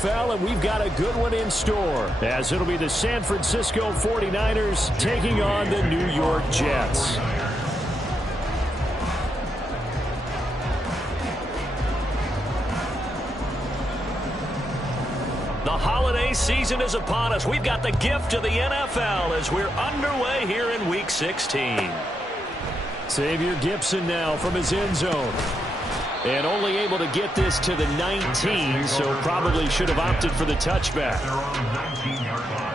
And we've got a good one in store, as it'll be the San Francisco 49ers taking on the New York Jets. The holiday season is upon us. We've got the gift of the NFL as we're underway here in Week 16. Xavier Gipson now from his end zone. And only able to get this to the 19, so probably should have opted for the touchback. They're on the 19-yard line.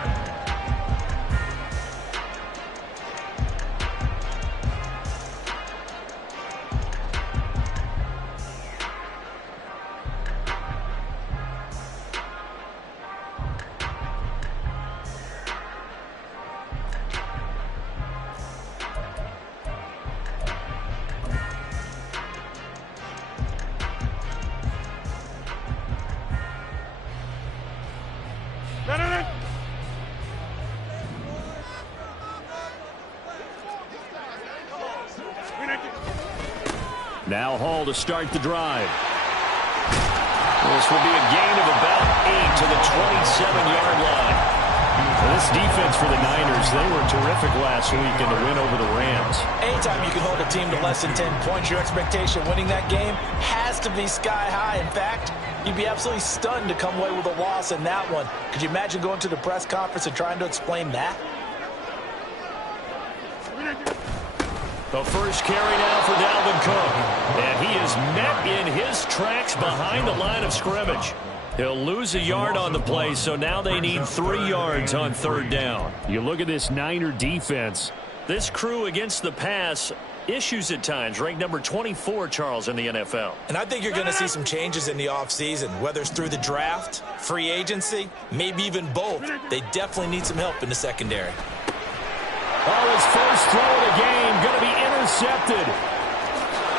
Now Hall to start the drive. This will be a gain of about 8 to the 27-yard line. This defense for the Niners, they were terrific last week in the win over the Rams. Anytime you can hold a team to less than 10 points, your expectation winning that game has to be sky high. In fact, you'd be absolutely stunned to come away with a loss in that one. Could you imagine going to the press conference and trying to explain that? The first carry now for Dalvin Cook. And he is met in his tracks behind the line of scrimmage. He'll lose a yard on the play, so now they need 3 yards on third down. You look at this Niner defense. This crew against the pass, issues at times, ranked number 24, Charles, in the NFL. And I think you're going to see some changes in the offseason, whether it's through the draft, free agency, maybe even both. They definitely need some help in the secondary. Oh, his first throw of the game going to be intercepted.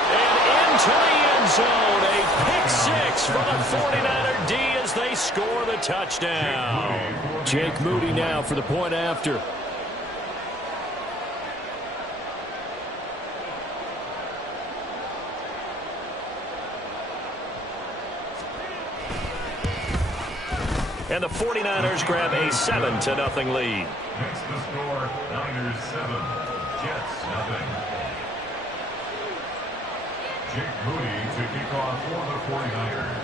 And into the end zone, a pick 6 for the 49er D as they score the touchdown. Jake Moody now for the point after. And the 49ers grab a 7-0 lead. Next to score, Niners 7, Jets 0. Jake Moody to kick off for the 49ers.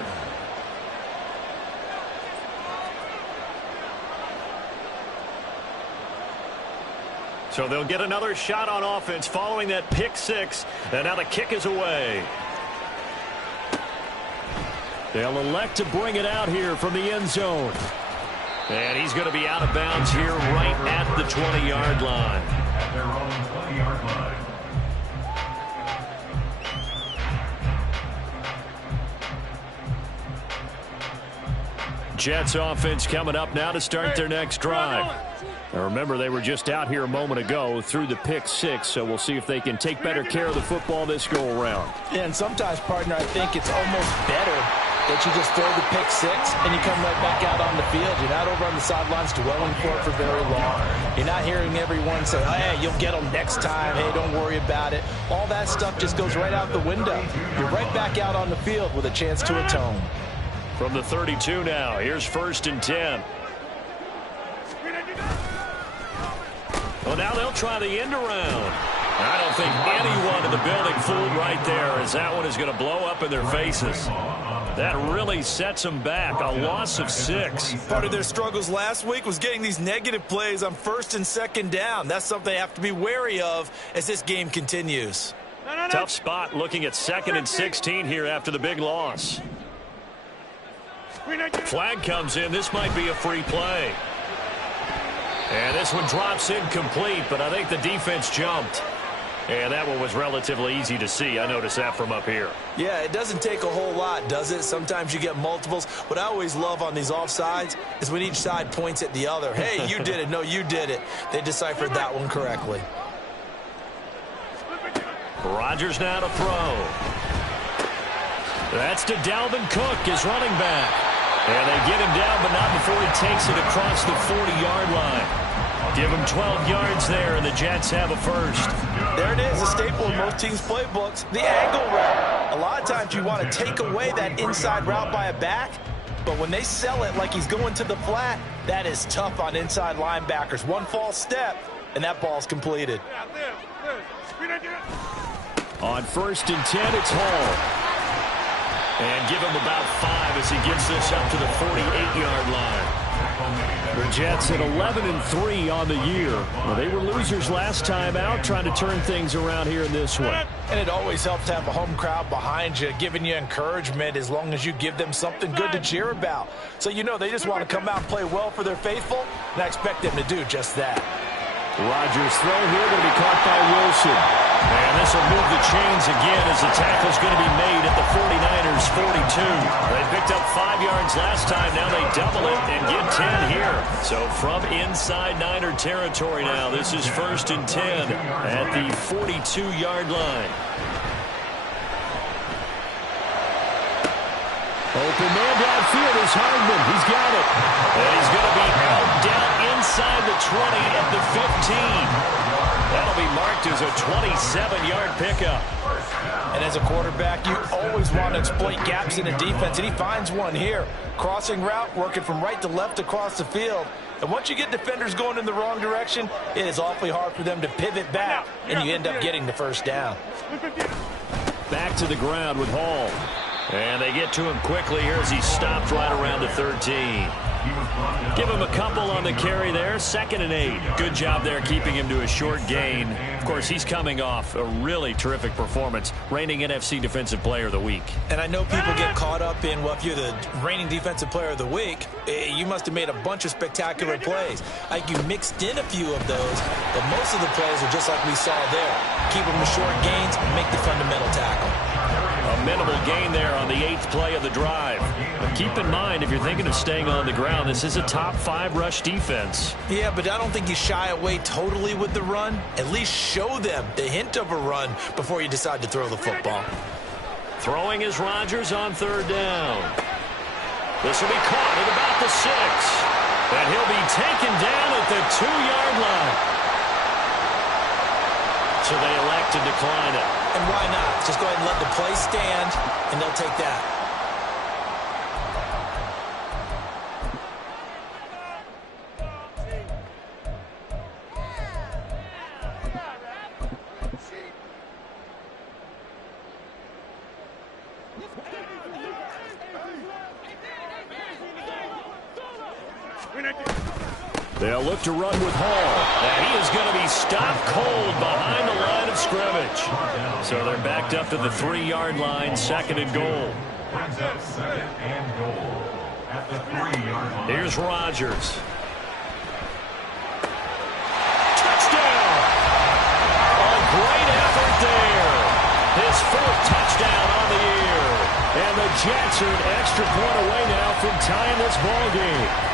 So they'll get another shot on offense following that pick 6. And now the kick is away. They'll elect to bring it out here from the end zone. And he's going to be out of bounds here right at the 20-yard line. At their own 20-yard line. Jets offense coming up now to start their next drive. Now remember, they were just out here a moment ago through the pick 6, so we'll see if they can take better care of the football this go-around. Yeah, and sometimes, partner, I think it's almost better that you just throw the pick 6 and you come right back out on the field. You're not over on the sidelines dwelling for it for very long. You're not hearing everyone say, oh, hey, you'll get them next time. Hey, don't worry about it. All that stuff just goes right out the window. You're right back out on the field with a chance to atone. From the 32 now, here's 1st and 10. Well, now they'll try the end around. I don't think anyone in the building fooled right there, as that one is going to blow up in their faces. That really sets them back. A loss of 6. Part of their struggles last week was getting these negative plays on 1st and 2nd down. That's something they have to be wary of as this game continues. Tough spot looking at 2nd and 16 here after the big loss. Flag comes in. This might be a free play. And this one drops incomplete, but I think the defense jumped. And that one was relatively easy to see. I noticed that from up here. Yeah, it doesn't take a whole lot, does it? Sometimes you get multiples. What I always love on these offsides is when each side points at the other. Hey, you did it. No, you did it. They deciphered that one correctly. Rodgers now to throw. That's to Dalvin Cook, his running back. And they get him down, but not before he takes it across the 40-yard line. Give him 12 yards there, and the Jets have a first. There it is, a staple in most teams' playbooks, the angle route. A lot of times you want to take away that inside route by a back. But when they sell it like he's going to the flat, that is tough on inside linebackers. One false step, and that ball's completed. On 1st and 10, it's Hall. And give him about 5 as he gets this up to the 48-yard line. The Jets at 11-3 on the year. Well, they were losers last time out, trying to turn things around here in this one. And it always helps to have a home crowd behind you, giving you encouragement as long as you give them something good to cheer about. So you know they just want to come out and play well for their faithful, and I expect them to do just that. Rodgers' throw here going to be caught by Wilson. And this will move the chains again as the tackle's going to be made at the 49ers' 42. They picked up 5 yards last time. Now they double it and get 10 here. So from inside Niner territory now, this is 1st and 10 at the 42-yard line. Open man downfield is Hardman. He's got it. And he's going to be out down inside the 20 at the 15. That'll be marked as a 27-yard pickup. And as a quarterback, you always want to exploit gaps in a defense, and he finds one here. Crossing route, working from right to left across the field. And once you get defenders going in the wrong direction, it is awfully hard for them to pivot back, and you end up getting the first down. Back to the ground with Hall. And they get to him quickly here as he stopped right around the 13. Give him a couple on the carry there. 2nd and 8. Good job there keeping him to a short gain. Of course, he's coming off a really terrific performance, reigning NFC Defensive Player of the Week. And I know people get caught up in, well, if you're the reigning Defensive Player of the Week, you must have made a bunch of spectacular plays. Like you mixed in a few of those, but most of the plays are just like we saw there. Keep them to short gains, make the fundamental tackle. A minimal gain there on the 8th play of the drive. But keep in mind, if you're thinking of staying on the ground, this is a top 5 rush defense. Yeah, but I don't think you shy away totally with the run. At least show them the hint of a run before you decide to throw the football. Throwing is Rodgers on 3rd down. This will be caught at about the 6. And he'll be taken down at the 2-yard line. So they elect to decline it. And why not? Just go ahead and let the play stand, and they'll take that. They'll look to run with Hall. And he is going to be stopped cold behind the line of scrimmage. So they're backed up to the 3-yard line, 2nd and goal. Brings up 2nd and goal at the 3-yard line. Here's Rodgers. Touchdown! A great effort there. His 4th touchdown on the year. And the Jets are an extra point away now from tying this ball game.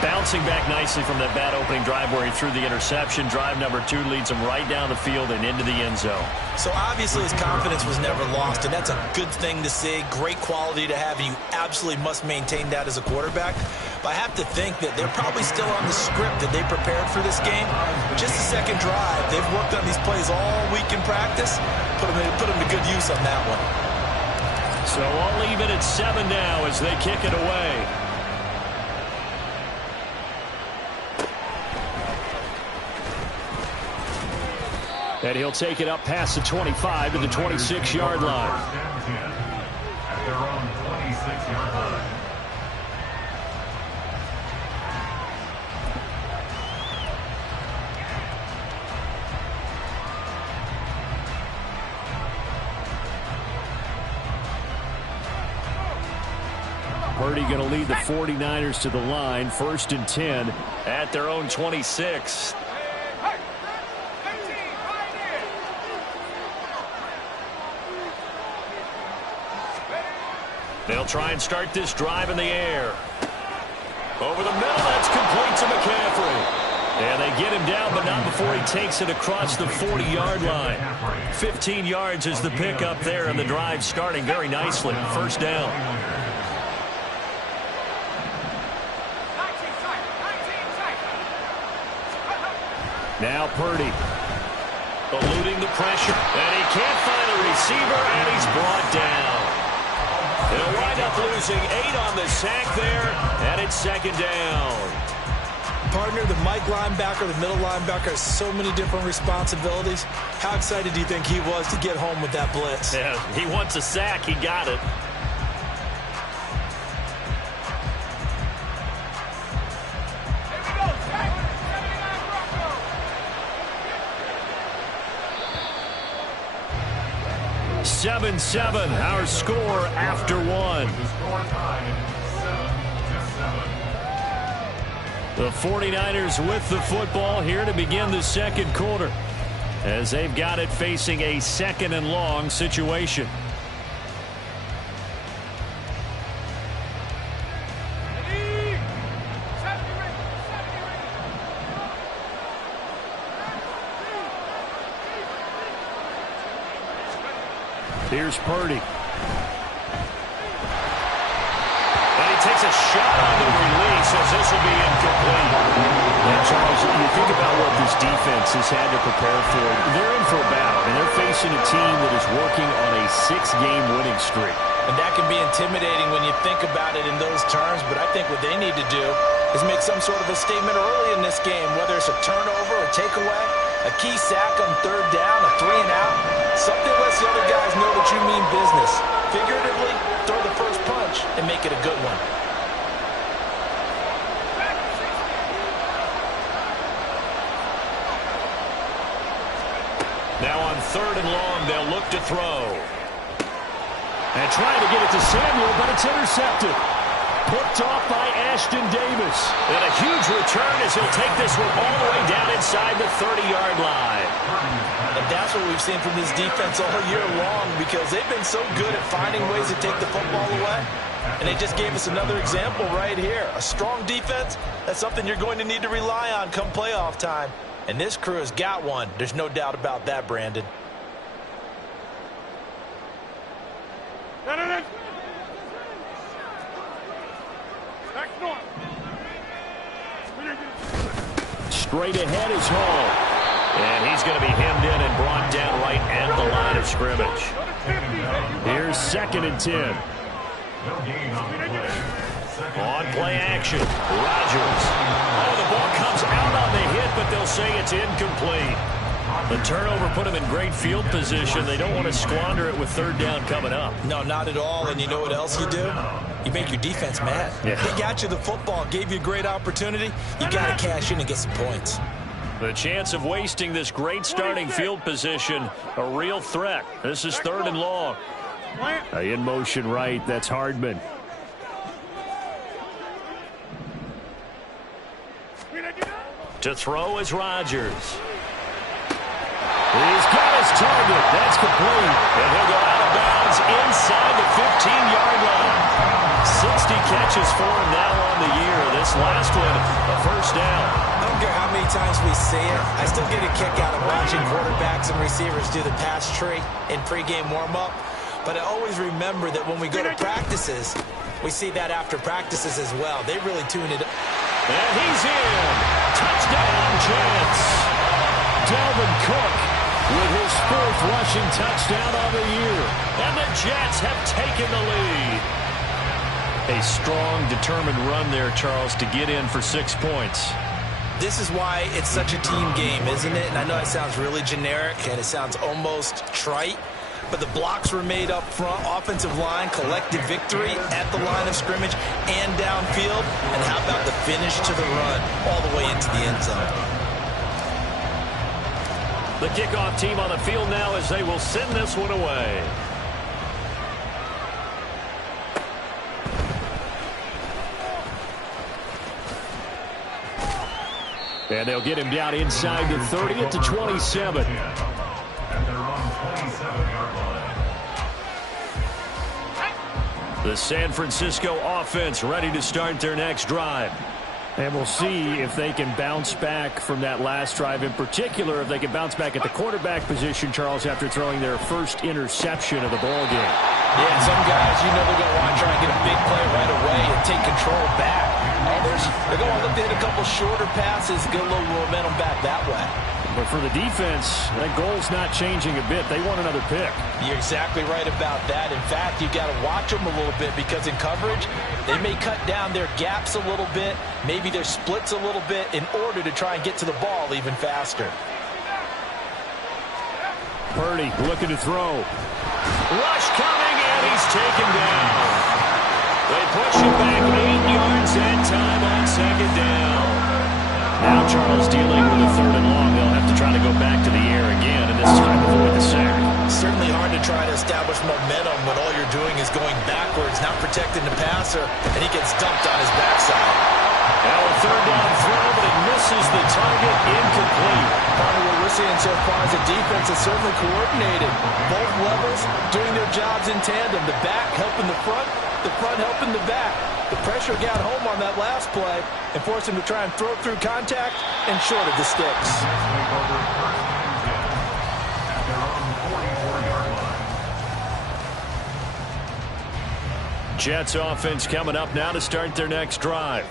Bouncing back nicely from that bad opening drive where he threw the interception. Drive number 2 leads him right down the field and into the end zone. So obviously his confidence was never lost, and that's a good thing to see. Great quality to have, and you absolutely must maintain that as a quarterback. But I have to think that they're probably still on the script that they prepared for this game. Just the 2nd drive. They've worked on these plays all week in practice. Put them to good use on that one. So I'll leave it at 7 now as they kick it away. And he'll take it up past the 25 to the 26-yard line. At their own 26-yard line. Purdy going to lead the 49ers to the line. 1st and 10 at their own 26. They'll try and start this drive in the air. Over the middle, that's complete to McCaffrey. And they get him down, but not before he takes it across the 40-yard line. 15 yards is the pickup there, and the drive starting very nicely. 1st down. Now Purdy. Eluding the pressure. And he can't find a receiver, and he's brought down. They'll run wind up losing 8 on the sack there, and it's second down. Partner, the Mike linebacker, the middle linebacker has so many different responsibilities. How excited do you think he was to get home with that blitz? Yeah, he wants a sack. He got it. Seven, our score after one. The score tied 7-7. The 49ers with the football here to begin the second quarter, as they've got it facing a second and long situation. Here's Purdy. And he takes a shot on the release as this will be incomplete. Now, Charles, you think about what this defense has had to prepare for. They're in for a battle, and they're facing a team that is working on a 6-game winning streak. And that can be intimidating when you think about it in those terms, but I think what they need to do is make some sort of a statement early in this game, whether it's a turnover, a takeaway, a key sack on third down, a 3-and-out. Something lets the other guys know that you mean business. Figuratively, throw the first punch and make it a good one. Now on third and long, they'll look to throw. And trying to get it to Samuel, but it's intercepted. Picked off by Ashton Davis. And a huge return as he'll take this one all the way down inside the 30-yard line. And that's what we've seen from this defense all year long, because they've been so good at finding ways to take the football away. And they just gave us another example right here. A strong defense, that's something you're going to need to rely on come playoff time. And this crew has got one. There's no doubt about that, Brandon. Straight ahead is Hall. And he's going to be hemmed in and brought down right at the line of scrimmage. Here's 2nd and 10. No gain on the play. On play action, Rodgers. Oh, the ball comes out on the hit, but they'll say it's incomplete. The turnover put them in great field position. They don't want to squander it with third down coming up. No, not at all. And you know what else you do? You make your defense mad. Yeah. They got you the football, gave you a great opportunity. You got to cash in and get some points. The chance of wasting this great starting field position, a real threat. This is third and long. In motion right, that's Hardman. To throw is Rodgers. He's got his target. That's complete. And he'll go out of bounds inside the 15-yard line. 60 catches for him now on the year. This last one, a first down. I don't care how many times we see it. I still get a kick out of watching quarterbacks and receivers do the pass tree in pregame warm-up. But I always remember that when we go to practices, we see that after practices as well. They really tune it up. And he's in. Touchdown, Jets. Dalvin Cook with his 4th rushing touchdown on the year. And the Jets have taken the lead. A strong, determined run there, Charles, to get in for 6 points. This is why it's such a team game, isn't it? And I know it sounds really generic and it sounds almost trite, but the blocks were made up front, offensive line, collective victory at the line of scrimmage and downfield. And how about the finish to the run all the way into the end zone? The kickoff team on the field now as they will send this one away. And they'll get him down inside the 30 at the 27. At their own 27-yard line. The San Francisco offense ready to start their next drive. And we'll see if they can bounce back from that last drive. In particular, if they can bounce back at the quarterback position, Charles, after throwing their first interception of the ball game. Yeah, some guys, you know they're going to want to try and get a big play right away and take control back. Others, push. They're going to look to hit a couple shorter passes, get a little momentum back that way. But for the defense, that goal's not changing a bit. They want another pick. You're exactly right about that. In fact, you've got to watch them a little bit because in coverage, they may cut down their gaps a little bit, maybe their splits a little bit in order to try and get to the ball even faster. Purdy looking to throw. Rush coming, and he's taken down. They push it back 8 yards and time on second down. Now Charles dealing with a 3rd and long. They'll have to try to go back to the air again, and this time avoid the sack. Certainly hard to try to establish momentum when all you're doing is going backwards, not protecting the passer, and he gets dumped on his backside. Now a 3rd down throw, but it misses the target, incomplete. Part of what we're seeing so far is the defense is certainly coordinated. Both levels doing their jobs in tandem. The back helping the front helping the back. The pressure got home on that last play and forced him to try and throw through contact and short of the sticks. Jets offense coming up now to start their next drive.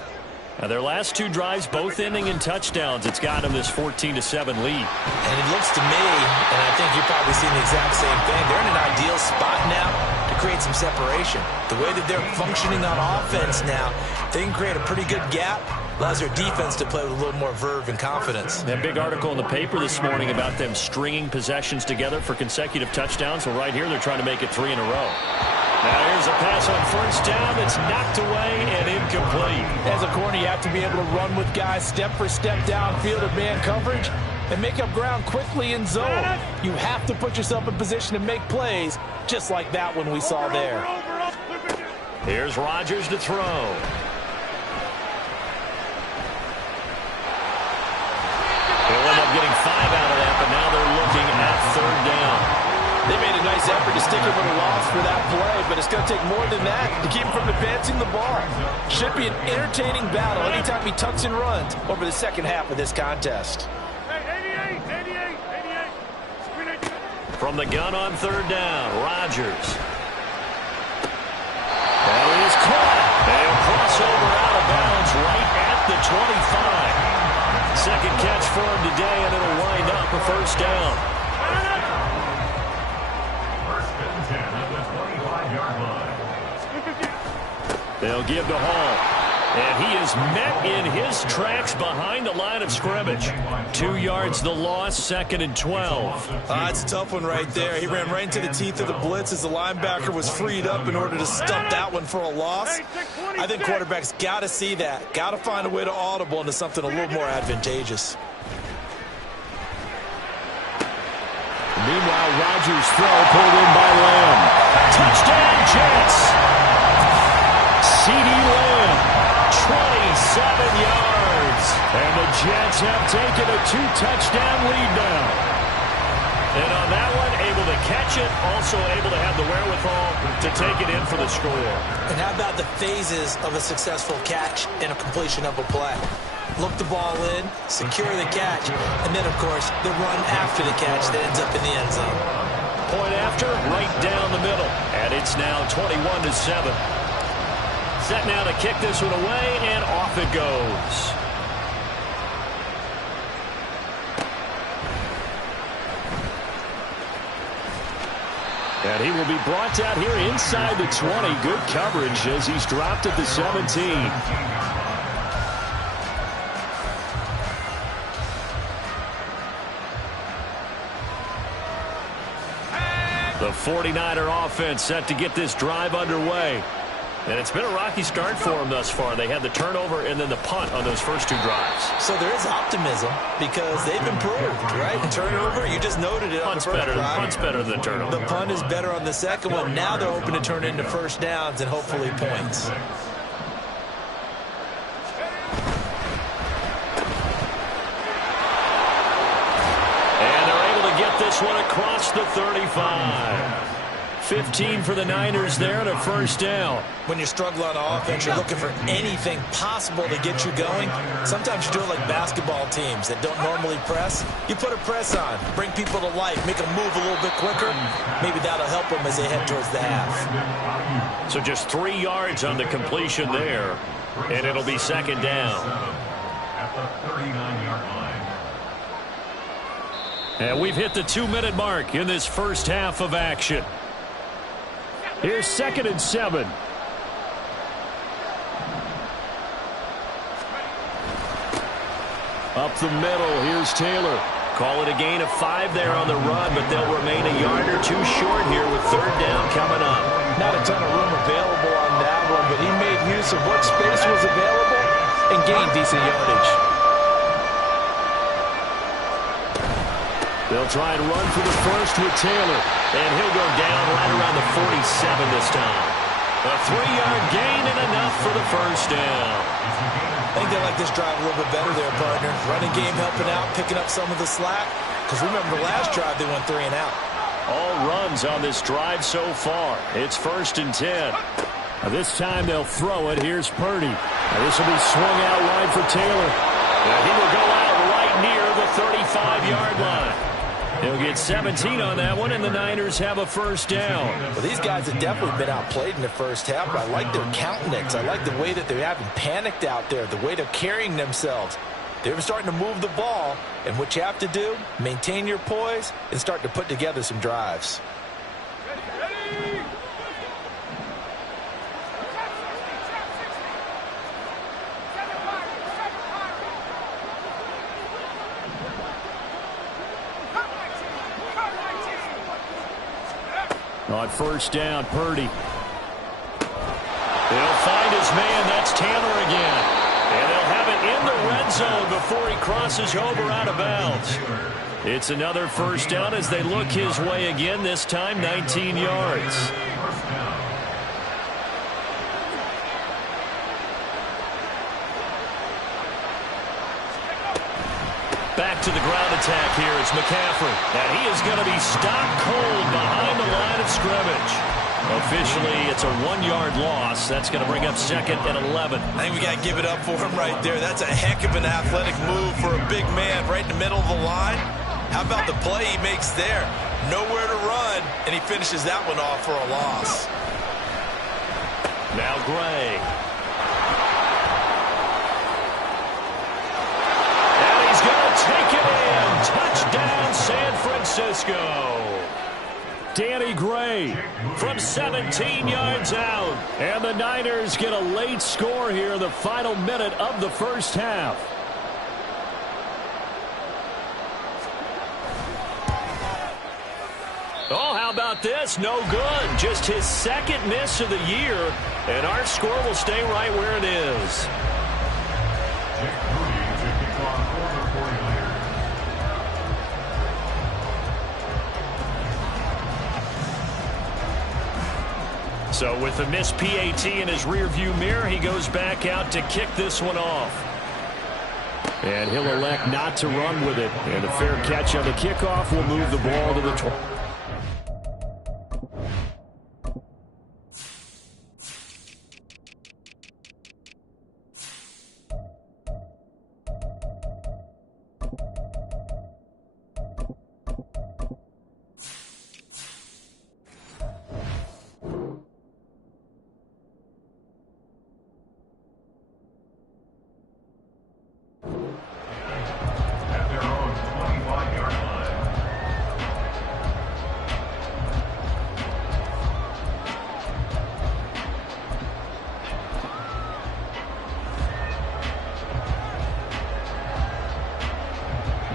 Now their last 2 drives, both ending in touchdowns. It's got them this 14-7 lead. And it looks to me, and I think you're probably seeing the exact same thing, they're in an ideal spot now to create some separation. The way that they're functioning on offense now, they can create a pretty good gap. Allows their defense to play with a little more verve and confidence. That big article in the paper this morning about them stringing possessions together for consecutive touchdowns. Well, right here they're trying to make it 3 in a row. Now here's a pass on 1st down that's knocked away and incomplete. As a corner, you have to be able to run with guys step for step downfield of man coverage and make up ground quickly in zone. You have to put yourself in position to make plays, just like that one we saw there. Here's Rodgers to throw. He'll end up getting 5 out of that, but now they're looking at 3rd down. They made a nice effort to stick him with a loss for that play, but it's going to take more than that to keep him from advancing the ball. Should be an entertaining battle anytime he tucks and runs over the second half of this contest. From the gun on 3rd down, Rodgers. That is caught. They'll cross over out of bounds right at the 25. Second catch for him today, and it'll wind up a 1st down. They'll give to Hall. And he is met in his tracks behind the line of scrimmage. 2 yards the loss, 2nd and 12. That's a tough one right there. He ran right into the teeth of the blitz as the linebacker was freed up in order to stump that one for a loss. I think quarterbacks got to see that. Got to find a way to audible into something a little more advantageous. Meanwhile, Rodgers' throw pulled in by Lamb. Touchdown, Jets! CeeDee Lamb, 27 yards. And the Jets have taken a 2-touchdown lead now. And on that one, able to catch it, also able to have the wherewithal to take it in for the score. And how about the phases of a successful catch and a completion of a play? Look the ball in, secure the catch, and then, of course, the run after the catch that ends up in the end zone. Point after, right down the middle. And it's now 21-7. Set now to kick this one away, and off it goes. And he will be brought down here inside the 20. Good coverage as he's dropped at the 17. The 49er offense set to get this drive underway. And it's been a rocky start for them thus far. They had the turnover and then the punt on those first 2 drives. So there is optimism because they've improved, right? Turnover, you just noted it on the first drive. Punt's better than the turnover. The punt is better on the second one. Now they're hoping to turn it into 1st downs and hopefully points. And they're able to get this one across the 35. 15 for the Niners there and a 1st down. When you struggle on offense, you're looking for anything possible to get you going. Sometimes you do it like basketball teams that don't normally press. You put a press on, bring people to life, make them move a little bit quicker. Maybe that'll help them as they head towards the half. So just 3 yards on the completion there. And it'll be second down. At the 39-yard line. And we've hit the 2-minute mark in this first half of action. Here's 2nd and 7. Up the middle, here's Taylor. Call it a gain of 5 there on the run, but they'll remain a yard or two short here with 3rd down coming up. Not a ton of room available on that one, but he made use of what space was available and gained decent yardage. They'll try and run for the first with Taylor, and he'll go down right around the 47 this time. A 3-yard gain and enough for the first down. I think they like this drive a little bit better there, partner. Running game helping out, picking up some of the slack. Because remember the last drive, they went 3 and out. All runs on this drive so far. It's 1st and 10. This time they'll throw it. Here's Purdy. This will be swung out wide for Taylor. And he will go out right near the 35-yard line. He'll get 17 on that one, and the Niners have a first down. Well, these guys have definitely been outplayed in the first half, but I like their countenance. I like the way that they haven't panicked out there, the way they're carrying themselves. They're starting to move the ball, and what you have to do, maintain your poise and start to put together some drives. Ready. On first down, Purdy. They'll find his man. That's Taylor again. And they'll have it in the red zone before he crosses over out of bounds. It's another first down as they look his way again, this time 19 yards. Back to the ground attack here. It's McCaffrey. And he is going to be stopped cold behind the line of scrimmage. Officially, it's a 1-yard loss. That's going to bring up 2nd and 11. I think we got to give it up for him right there. That's a heck of an athletic move for a big man right in the middle of the line. How about the play he makes there? Nowhere to run, and he finishes that one off for a loss. Now Gray. Take it in. Touchdown, San Francisco. Danny Gray from 17 yards out. And the Niners get a late score here in the final minute of the first half. Oh, how about this? No good. Just his 2nd miss of the year. And our score will stay right where it is. So with a missed PAT in his rearview mirror, he goes back out to kick this one off. And he'll elect not to run with it. And a fair catch on the kickoff will move the ball to the 20.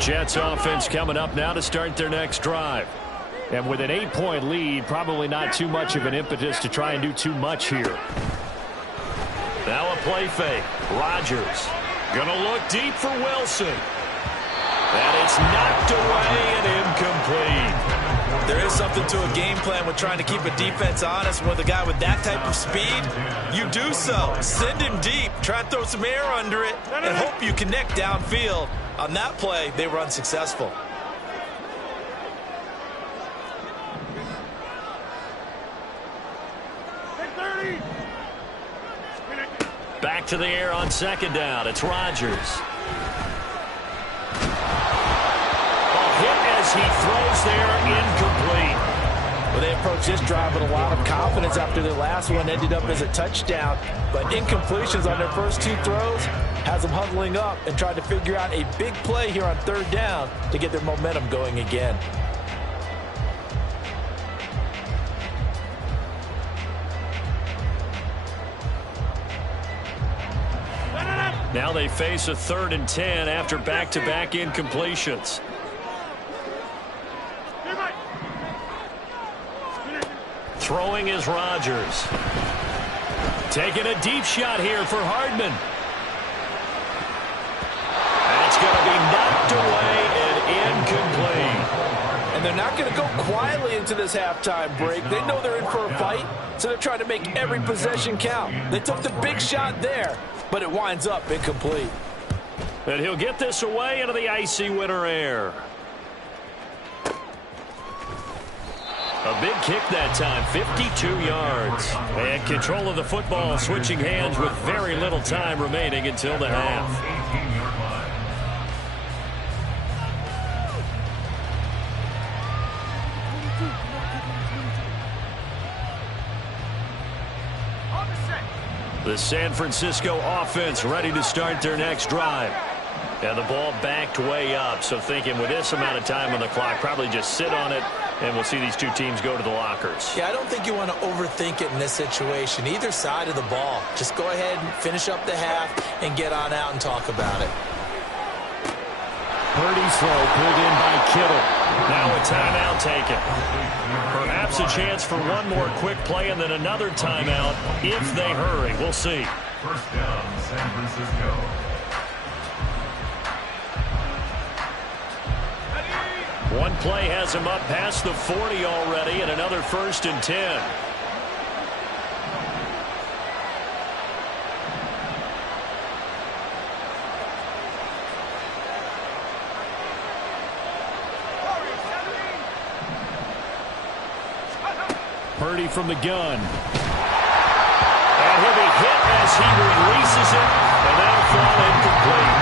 Jets offense coming up now to start their next drive. And with an 8-point lead, probably not too much of an impetus to try and do too much here. Now a play fake. Rodgers going to look deep for Wilson. And it's knocked away and incomplete. There is something to a game plan with trying to keep a defense honest. With a guy with that type of speed, you do so. Send him deep. Try and throw some air under it and hope you connect downfield. On that play, they were unsuccessful. Back to the air on 2nd down. It's Rodgers. A hit as he throws there, incomplete. Well, they approached this drive with a lot of confidence after their last one ended up as a touchdown. But incompletions on their first 2 throws has them huddling up and trying to figure out a big play here on 3rd down to get their momentum going again. Now they face a 3rd and 10 after back-to-back incompletions. Throwing is Rodgers. Taking a deep shot here for Hardman. That's going to be knocked away and incomplete. And they're not going to go quietly into this halftime break. They know they're in for a fight, so they're trying to make every possession count. They took the big shot there, but it winds up incomplete. And he'll get this away into the icy winter air. A big kick that time, 52 yards. And control of the football switching hands with very little time remaining until the half. The San Francisco offense ready to start their next drive. And the ball backed way up, so thinking with this amount of time on the clock, probably just sit on it, and we'll see these two teams go to the lockers. Yeah, I don't think you want to overthink it in this situation. Either side of the ball. Just go ahead and finish up the half and get on out and talk about it. Purdy's throw pulled in by Kittle. Now a timeout taken. Perhaps a chance for one more quick play and then another timeout if they hurry. We'll see. First down, San Francisco. One play has him up past the 40 already, and another 1st and 10. Purdy from the gun. And he'll be hit as he releases it, and that'll fall incomplete.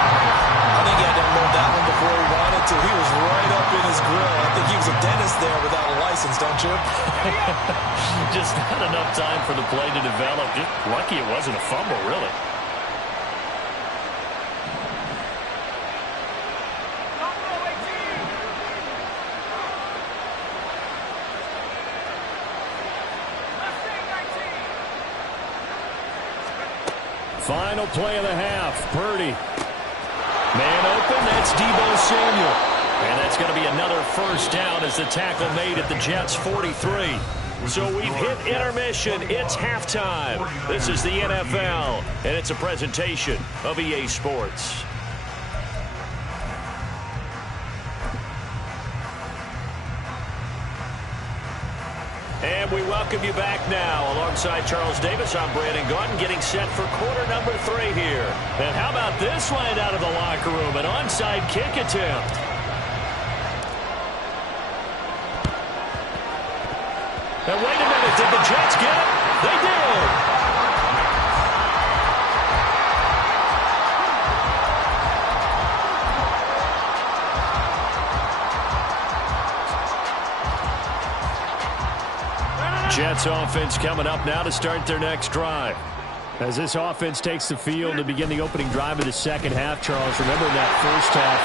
I think he had to unload that one before he wanted to. He was right up in his grill. I think he was a dentist there without a license, don't you? Just not enough time for the play to develop. Just lucky it wasn't a fumble, really. Final play of the half. Purdy. Man open. That's Deebo Samuel. And that's going to be another 1st down as the tackle made at the Jets' 43. So we've hit intermission. It's halftime. This is the NFL, and it's a presentation of EA Sports. And we welcome you back now. Alongside Charles Davis, I'm Brandon Gaudin, getting set for quarter number 3 here. And how about this one out of the locker room? An onside kick attempt. And wait a minute, did the Jets get it? They did. Jets offense coming up now to start their next drive. As this offense takes the field to begin the opening drive of the second half, Charles, remember in that first half,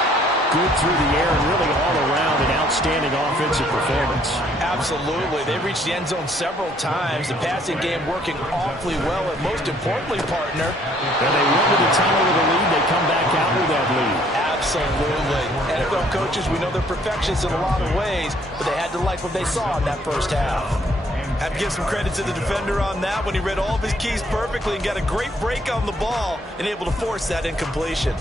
good through the air and really all around an outstanding offensive performance. Absolutely. They reached the end zone several times. The passing game working awfully well, and most importantly, partner. And they went to the tunnel with a lead. They come back out with that lead. Absolutely. NFL coaches, we know they're perfectionists in a lot of ways, but they had to like what they saw in that first half. Have to give some credit to the defender on that when he read all of his keys perfectly and got a great break on the ball and able to force that incompletion.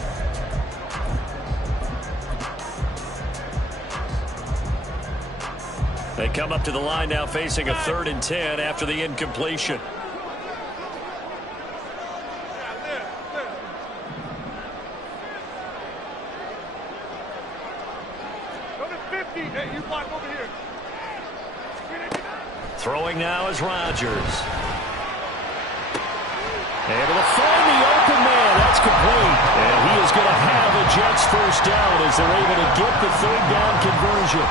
They come up to the line now facing a 3rd and 10 after the incompletion. Hey, you block over here. Throwing now is Rodgers. Able to find the open man. That's complete. And he is going to have a Jets 1st down as they're able to get the 3rd down conversion.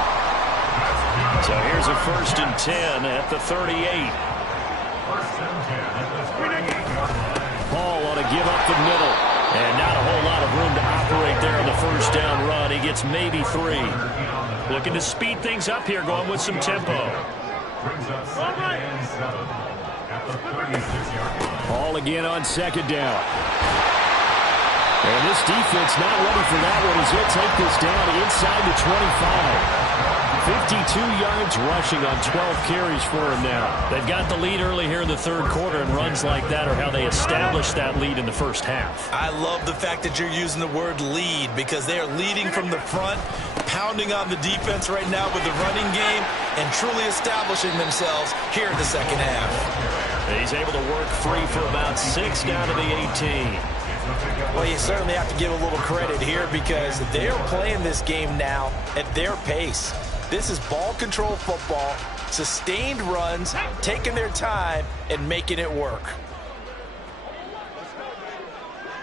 So here's a 1st and 10 at the 38. 1st and 10 at the 38-yard line. Paul on a give up the middle. And not a whole lot of room to operate there on the 1st down run. He gets maybe 3. Looking to speed things up here, going with some tempo. Brings up 2nd and 7 at the 36-yard line. Paul again on 2nd down. And this defense not ready for that one as he'll take this down inside the 25. 52 yards rushing on 12 carries for him now. They've got the lead early here in the 3rd quarter, and runs like that are how they establish that lead in the 1st half. I love the fact that you're using the word lead because they are leading from the front, pounding on the defense right now with the running game, and truly establishing themselves here in the 2nd half. He's able to work free for about 6 down to the 18. Well, you certainly have to give a little credit here because they're playing this game now at their pace. This is ball control football, sustained runs, taking their time, and making it work.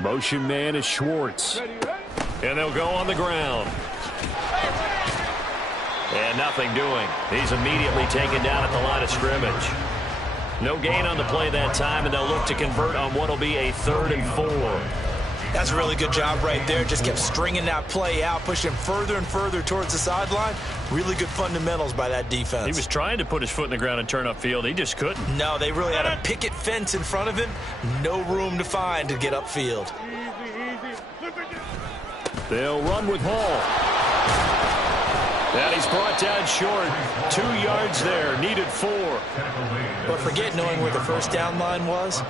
Motion man is Schwartz. And they'll go on the ground. And nothing doing. He's immediately taken down at the line of scrimmage. No gain on the play that time, and they'll look to convert on what will be a 3rd and 4. That's a really good job right there. Just kept stringing that play out, pushing him further and further towards the sideline. Really good fundamentals by that defense. He was trying to put his foot in the ground and turn upfield. He just couldn't. No, they really had a picket fence in front of him. No room to find to get upfield. They'll run with Hall. And he's brought down short. 2 yards there. Needed 4. But forget knowing where the 1st down line was.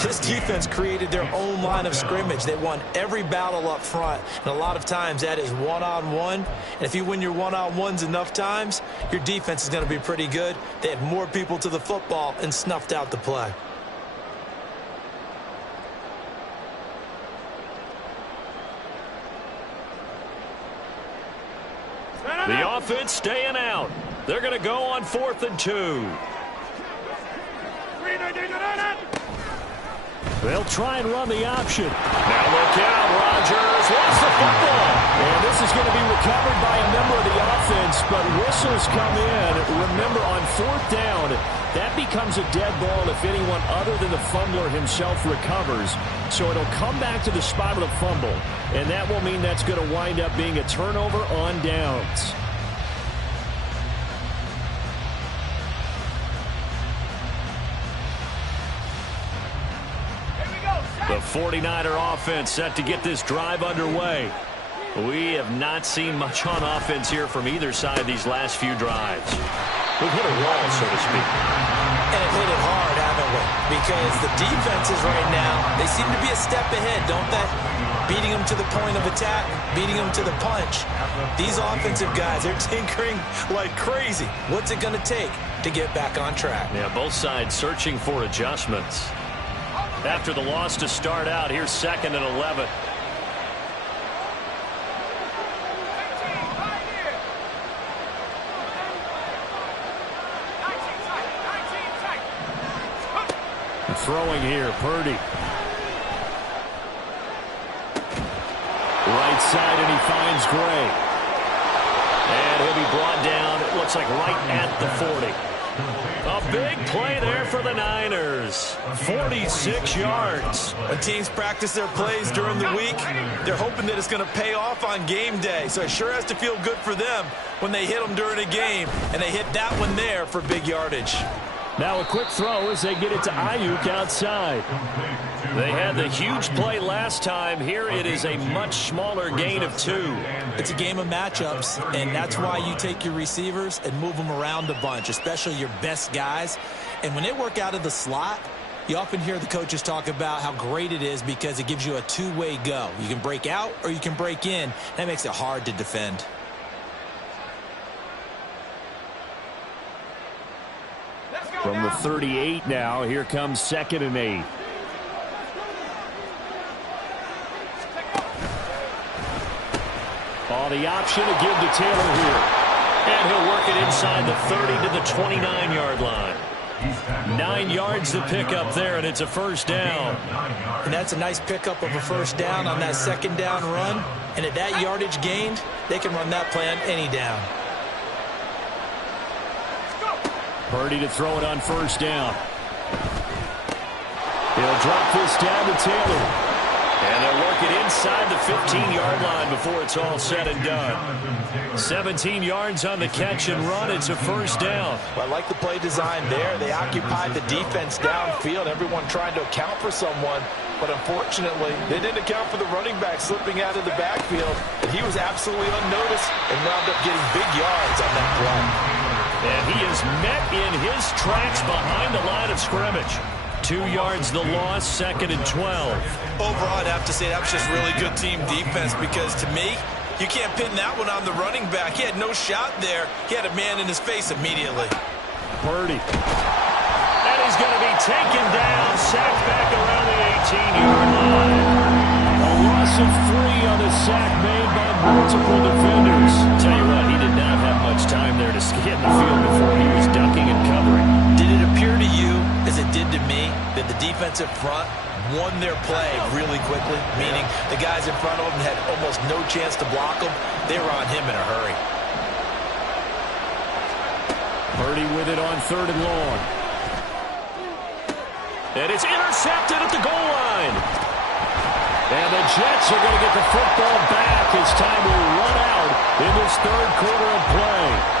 This defense created their own line of scrimmage. They won every battle up front. And a lot of times that is one-on-one. And if you win your one-on-ones enough times, your defense is going to be pretty good. They had more people to the football and snuffed out the play. The offense staying out. They're going to go on 4th and 2. They'll try and run the option. Now look out, Rodgers wants the football. And this is going to be recovered by a member of the offense, but whistles come in. Remember, on 4th down, that becomes a dead ball if anyone other than the fumbler himself recovers. So it'll come back to the spot of the fumble, and that will mean that's going to wind up being a turnover on downs. The 49er offense set to get this drive underway. We have not seen much on offense here from either side these last few drives. We've hit a wall, so to speak. And it hit it hard, haven't we? Because the defenses right now, they seem to be a step ahead, don't they? Beating them to the point of attack, beating them to the punch. These offensive guys, they're tinkering like crazy. What's it going to take to get back on track? Yeah, both sides searching for adjustments. After the loss to start out, here's 2nd and 11. Throwing here, Purdy. Right side, and he finds Gray. And he'll be brought down, it looks like right at the 40. A big play there for the Niners. 46 yards. When teams practice their plays during the week, they're hoping that it's going to pay off on game day. So it sure has to feel good for them when they hit them during a game. And they hit that one there for big yardage. Now a quick throw as they get it to Ayuk outside. They had the huge play last time. Here it is a much smaller gain of 2. It's a game of matchups, and that's why you take your receivers and move them around a bunch, especially your best guys. And when they work out of the slot, you often hear the coaches talk about how great it is because it gives you a two-way go. You can break out or you can break in. That makes it hard to defend. From the 38 now, here comes 2nd and 8. Oh, the option to give to Taylor here. And he'll work it inside the 30 to the 29-yard line. 9 yards to pick up there, and it's a 1st down. And that's a nice pickup of a 1st down on that 2nd down run. And at that yardage gained, they can run that play on any down. Purdy to throw it on first down. He'll drop this down to Taylor. And they'll work it inside the 15-yard line before it's all said and done. 17 yards on the catch and run. It's a first down. Well, I like the play design there. They occupied the defense downfield. Everyone trying to account for someone. But unfortunately, they didn't account for the running back slipping out of the backfield. And he was absolutely unnoticed and wound up getting big yards on that play. And he is met in his tracks behind the line of scrimmage. 2 yards the loss, 2nd and 12. Overall, I'd have to say that was just really good team defense because to me, you can't pin that one on the running back. He had no shot there. He had a man in his face immediately. Purdy. And he's going to be taken down, sacked back around the 18-yard line. A loss of 3 on the sack made by multiple defenders. Tell you what, he did not have much time there to scan the field before he was ducking and covering. Did it appear to you, as it did to me, that the defensive front won their play really quickly? Meaning the guys in front of them had almost no chance to block him. They were on him in a hurry. Purdy with it on 3rd and long. And it's intercepted at the goal line. And the Jets are going to get the football back as time will run out in this 3rd quarter of play.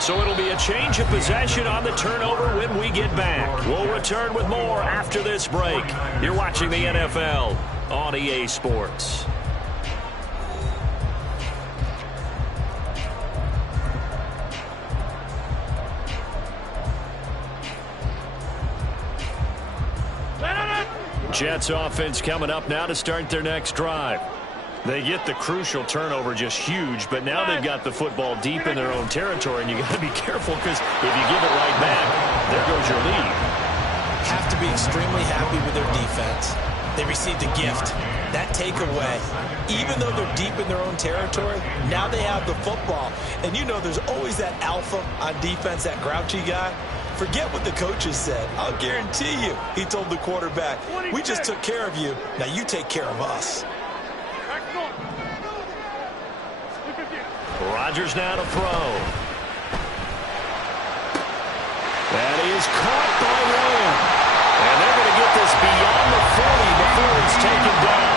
So it'll be a change of possession on the turnover when we get back. We'll return with more after this break. You're watching the NFL on EA Sports. Jets offense coming up now to start their next drive. They get the crucial turnover, just huge, but now they've got the football deep in their own territory, and you got to be careful because if you give it right back, there goes your lead. Have to be extremely happy with their defense. They received a gift. That takeaway, even though they're deep in their own territory, now they have the football. And you know there's always that alpha on defense, that grouchy guy. Forget what the coaches said. I'll guarantee you, he told the quarterback, we just took care of you. Now you take care of us. Rodgers now to throw. That is caught by Lamb. And they're going to get this beyond the 40 before it's taken down.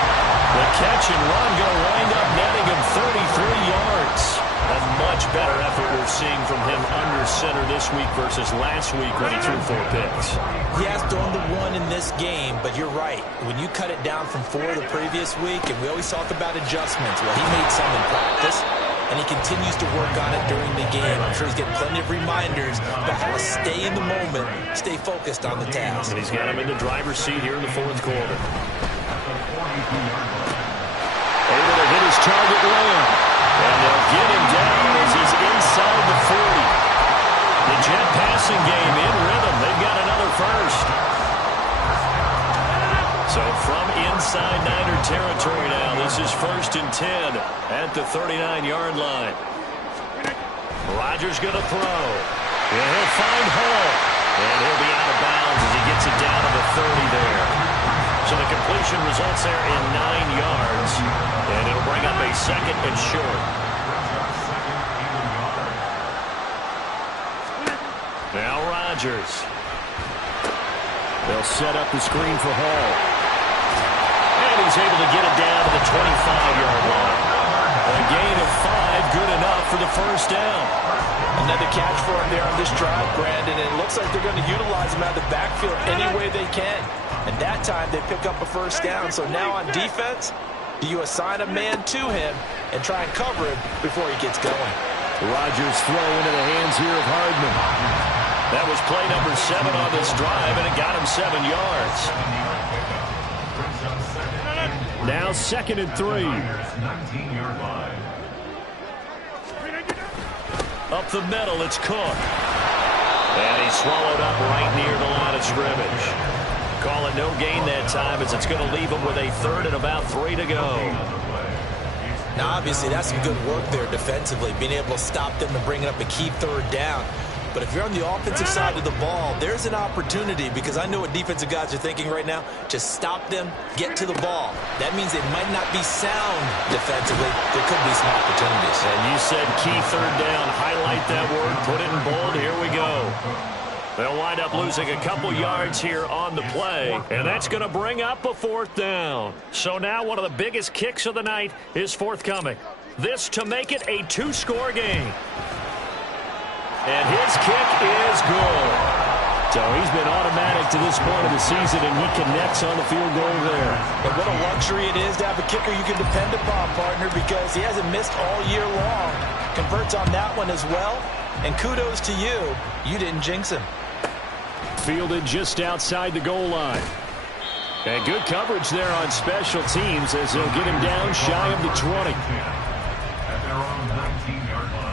The catch and run going to wind up netting him 33 yards. A much better effort we're seeing from him under center this week versus last week when he threw 4 picks. He has thrown the 1 in this game, but you're right. When you cut it down from 4 the previous week, and we always talk about adjustments, well, he made some in practice, and he continues to work on it during the game. I'm sure he's getting plenty of reminders about how to stay in the moment, stay focused on the task. And he's got him in the driver's seat here in the 4th quarter. Able to hit his target Lamb. And they'll get him down as he's inside the 40. The Jet passing game in rhythm. They've got another first. So from inside Niner territory now, this is 1st and 10 at the 39-yard line. Rodgers going to throw. And he'll find Hall. And he'll be out of bounds as he gets it down to the 30 there. So the completion results there in 9 yards. And it'll bring up a 2nd and short. Now Rodgers. They'll set up the screen for Hall. And he's able to get it down to the 25-yard line. A gain of 5, good enough for the first down. Another catch for him there on this drive, Brandon. And it looks like they're going to utilize him out of the backfield any way they can. And that time they pick up a first down. So now on defense, do you assign a man to him and try and cover him before he gets going? Rodgers throw into the hands here of Hardman. That was play number 7 on this drive, and it got him 7 yards. Now 2nd and 3. Up the middle, it's Cook. And he's swallowed up right near the line of scrimmage. Call it no gain that time as it's going to leave him with a 3rd and about 3 to go. Now, obviously, that's some good work there defensively, being able to stop them and bring up a key 3rd down. But if you're on the offensive side of the ball, there's an opportunity, because I know what defensive guys are thinking right now. Just stop them, get to the ball. That means they might not be sound defensively. There could be some opportunities. And you said key third down. Highlight that word. Put it in bold. Here we go. They'll wind up losing a couple yards here on the play, and that's going to bring up a fourth down. So now one of the biggest kicks of the night is forthcoming. This to make it a two-score game. And his kick is good. So he's been automatic to this point of the season, and he connects on the field goal there. And what a luxury it is to have a kicker you can depend upon, partner, because he hasn't missed all year long. Converts on that one as well. And kudos to you. You didn't jinx him. Fielded just outside the goal line. And good coverage there on special teams as they'll get him down shy of the 20. At their own 19-yard line.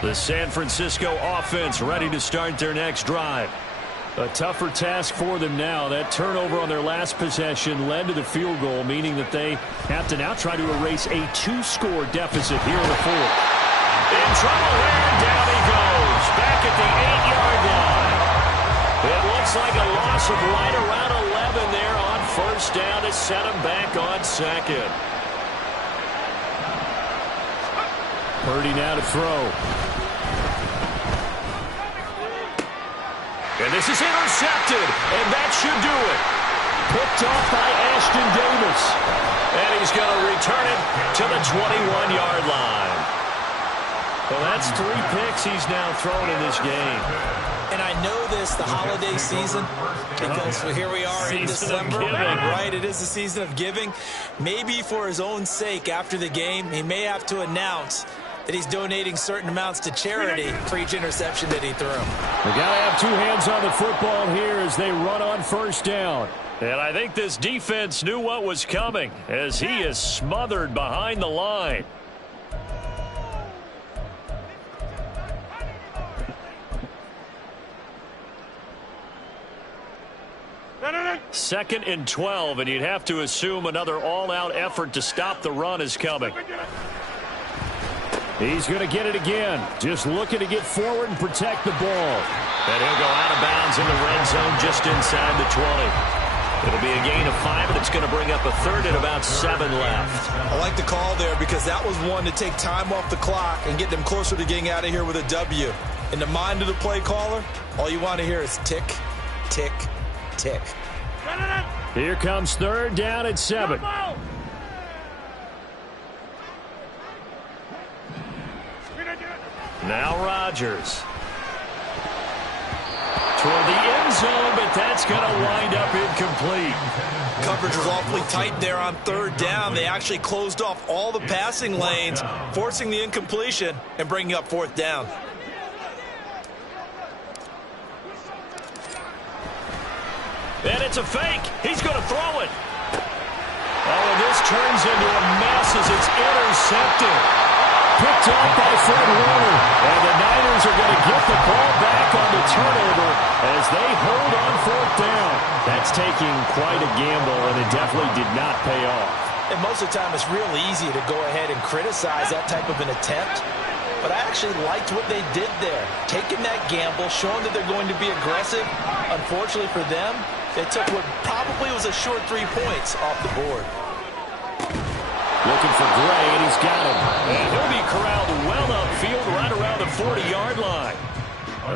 The San Francisco offense ready to start their next drive. A tougher task for them now. That turnover on their last possession led to the field goal, meaning that they have to now try to erase a two-score deficit here in the fourth. In trouble here, and down he goes. Back at the 8-yard line. It looks like a loss of right around 11 there on first down to set him back on second. Purdy now to throw. And this is intercepted, and that should do it. Picked off by Ashton Davis. And he's going to return it to the 21-yard line. Well, that's 3 picks he's now thrown in this game. And I know this, the holiday season, because here we are in December, right? It is the season of giving. Maybe for his own sake after the game, he may have to announce that he's donating certain amounts to charity for each interception that he threw. They got to have 2 hands on the football here as they run on first down. And I think this defense knew what was coming as he is smothered behind the line. Second and 12, and you'd have to assume another all-out effort to stop the run is coming. He's going to get it again. Just looking to get forward and protect the ball. And he'll go out of bounds in the red zone just inside the 20. It'll be a gain of 5, and it's going to bring up a third and about 7 left. I like the call there because that was one to take time off the clock and get them closer to getting out of here with a W. In the mind of the play caller, all you want to hear is tick, tick, tick. Here comes third down and 7. Now Rodgers. Toward the end zone, but that's going to wind up incomplete. Coverage was awfully tight there on third down. They actually closed off all the passing lanes, forcing the incompletion and bringing up fourth down. And it's a fake. He's going to throw it. Oh, and this turns into a mess as it's intercepted. Picked off by Fred Warner. And the Niners are going to get the ball back on the turnover as they hold on fourth down. That's taking quite a gamble, and it definitely did not pay off. And most of the time, it's real easy to go ahead and criticize that type of an attempt. But I actually liked what they did there. Taking that gamble, showing that they're going to be aggressive. Unfortunately for them, they took what probably was a short 3 points off the board. Looking for Gray, and he's got him. And he'll be corralled well upfield right around the 40-yard line.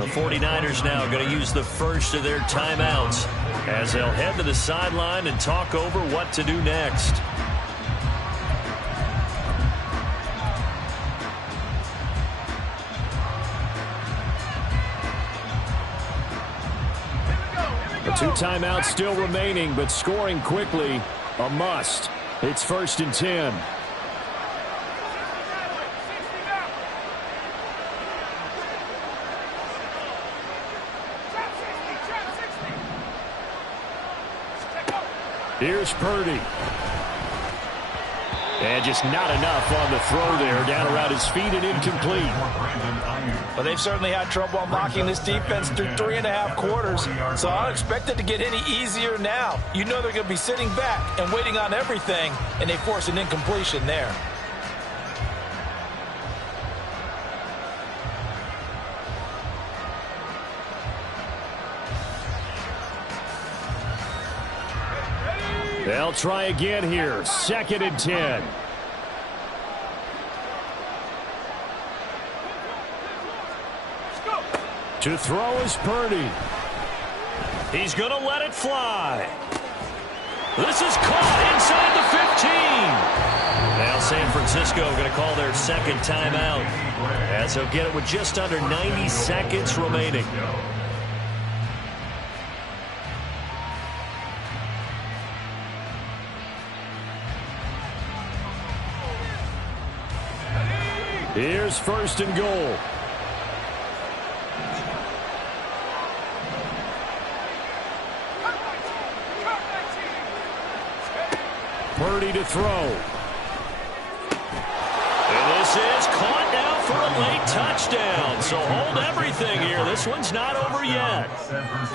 The 49ers now going to use the first of their timeouts as they'll head to the sideline and talk over what to do next. The 2 timeouts still remaining, but scoring quickly, a must. It's first and 10. Here's Purdy. And just not enough on the throw there. Down around his feet and incomplete. Well, they've certainly had trouble unlocking this defense through 3.5 quarters, so I don't expect it to get any easier now. You know they're going to be sitting back and waiting on everything, and they force an incompletion there. They'll try again here. 2nd and 10. To throw is Purdy. He's going to let it fly. This is caught inside the 15. Now San Francisco going to call their second timeout, as they'll get it with just under 90 seconds remaining. Here's 1st and goal. Purdy to throw. And this is caught now for a late touchdown. So hold everything here. This one's not over yet.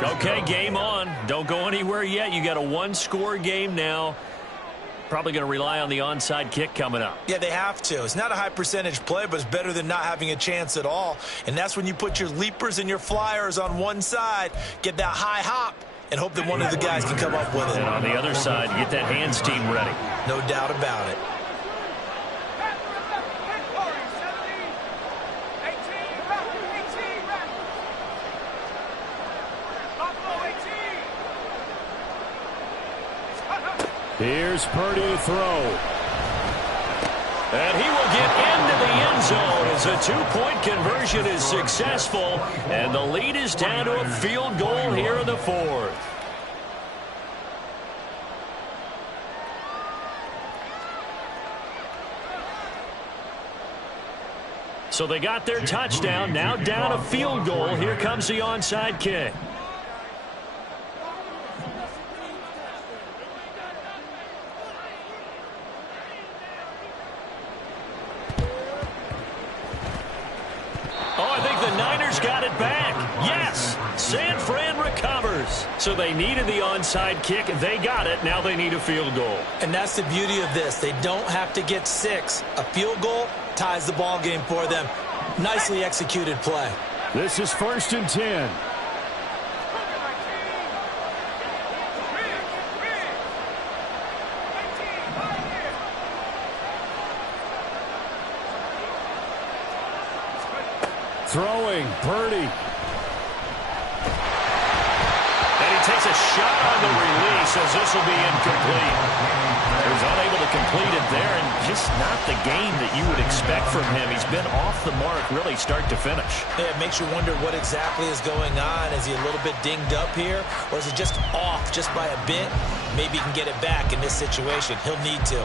Okay, game on. Don't go anywhere yet. You got a 1-score game now. Probably going to rely on the onside kick coming up. Yeah, they have to. It's not a high percentage play, but it's better than not having a chance at all. And that's when you put your leapers and your flyers on one side, get that high hop, and hope that one of the guys can come up with it. And on the other side, you get that hands team ready. No doubt about it. Here's Purdy to throw. And he will get into the end zone as a 2-point conversion is successful. And the lead is down to a field goal here in the 4th. So they got their touchdown. Now down a field goal. Here comes the onside kick. Got it back. Yes, San Fran recovers. So they needed the onside kick. They got it. Now they need a field goal. And that's the beauty of this. They don't have to get 6. A field goal ties the ball game for them. Nicely executed play. This is 1st and 10. Throwing, Purdy. And he takes a shot on the release as this will be incomplete. He was unable to complete it there, and just not the game that you would expect from him. He's been off the mark really start to finish. Yeah, it makes you wonder what exactly is going on. Is he a little bit dinged up here, or is he just off just by a bit? Maybe he can get it back in this situation. He'll need to.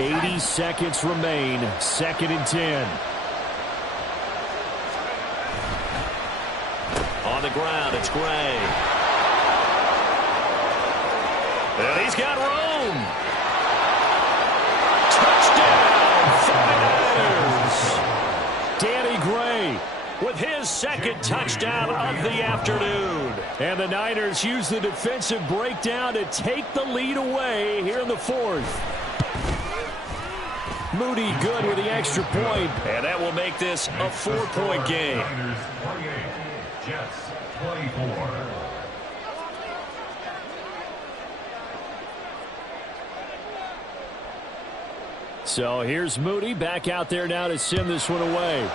80 seconds remain. 2nd and 10. On the ground, it's Gray. And he's got room. Touchdown, 49ers. Danny Gray with his 2nd touchdown of the afternoon. And the Niners use the defensive breakdown to take the lead away here in the 4th. Moody good with the extra point, and that will make this a 4-point game. Niners 28, Jets 24. So here's Moody back out there now to send this one away.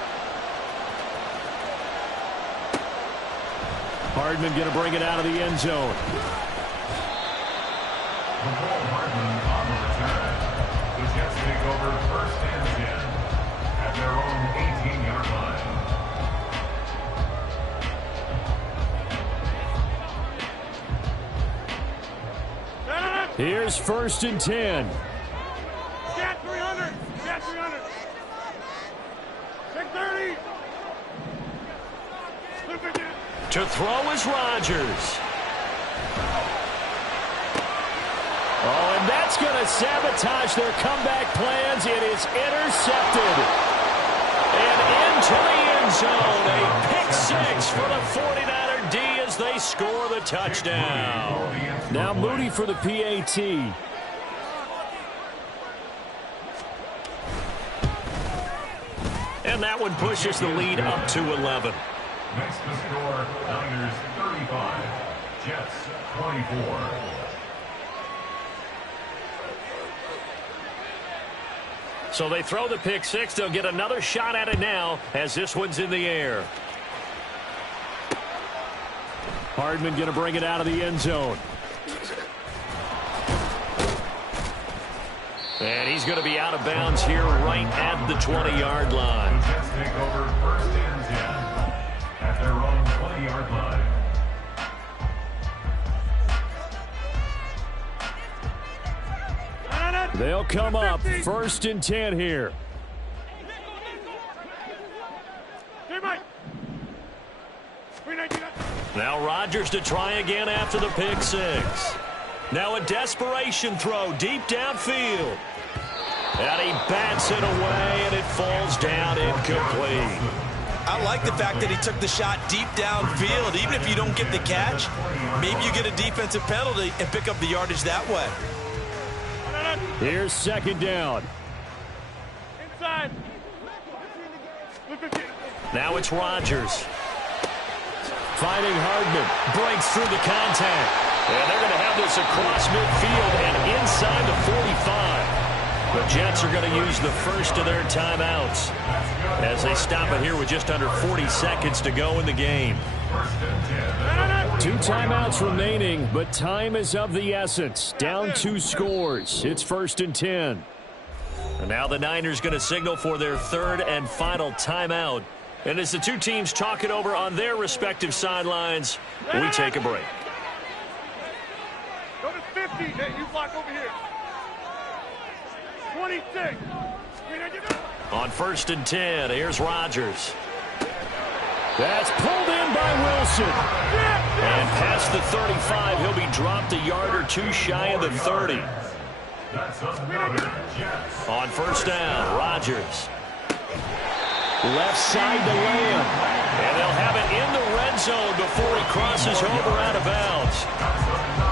Hardman going to bring it out of the end zone. Mecole Hardman on the return. The Jets take over 1st and 10 at their own 18-yard line. Here's 1st and 10. Cat 300. Cat 300. 630. To throw is Rodgers. Oh, and that's going to sabotage their comeback plans. It is intercepted. And into the end zone. A pick six for the 49er D as they score the touchdown. Now Moody for the PAT. And that one pushes the lead up to 11. Next to score, Niners 35, Jets 24. So they throw the pick six. They'll get another shot at it now as this one's in the air. Hardman going to bring it out of the end zone. And he's going to be out of bounds here right at the 20-yard line. The Jets take over first and 10 at their own 20-yard line. They'll come up first and 10 here. Now Rodgers to try again after the pick six. Now a desperation throw deep downfield. And he bats it away, and it falls down incomplete. I like the fact that he took the shot deep downfield. Even if you don't get the catch, maybe you get a defensive penalty and pick up the yardage that way. Here's second down. Inside. Now it's Rodgers. Finding Hardman. Breaks through the contact. And they're going to have this across midfield and inside the 45. The Jets are going to use the first of their timeouts as they stop it here with just under 40 seconds to go in the game. 2 timeouts remaining, but time is of the essence. Down 2 scores. It's first and 10. And now the Niners going to signal for their third and final timeout. And as the two teams talk it over on their respective sidelines, we take a break. Go to 50. Hey, you block over here. 26. On first and 10, here's Rodgers. That's pulled in by Wilson. And past the 35, he'll be dropped a yard or two shy of the 30. On first down, Rodgers. Left side to Lamb. And they'll have it in the red zone before he crosses over out of bounds.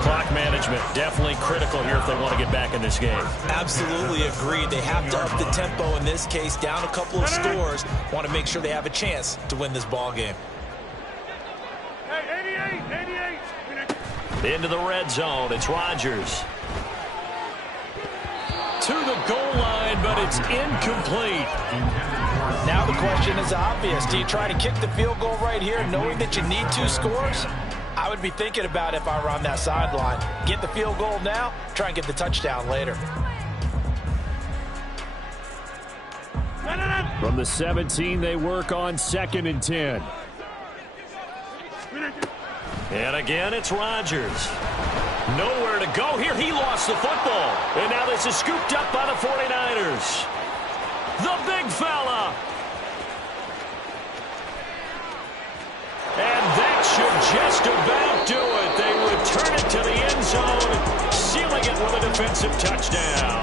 Clock management definitely critical here if they want to get back in this game. Absolutely agreed. They have to up the tempo in this case, down a couple of scores. Want to make sure they have a chance to win this ball game. Hey, 88. Into the red zone, it's Rodgers. To the goal line, but it's incomplete. Now the question is obvious. Do you try to kick the field goal right here knowing that you need 2 scores? I would be thinking about it if I were on that sideline. Get the field goal now, try and get the touchdown later. From the 17, they work on second and 10. And again, it's Rodgers. Nowhere to go here. He lost the football. And now this is scooped up by the 49ers. The big fella. And that should just about do it. They return it to the end zone, sealing it with a defensive touchdown.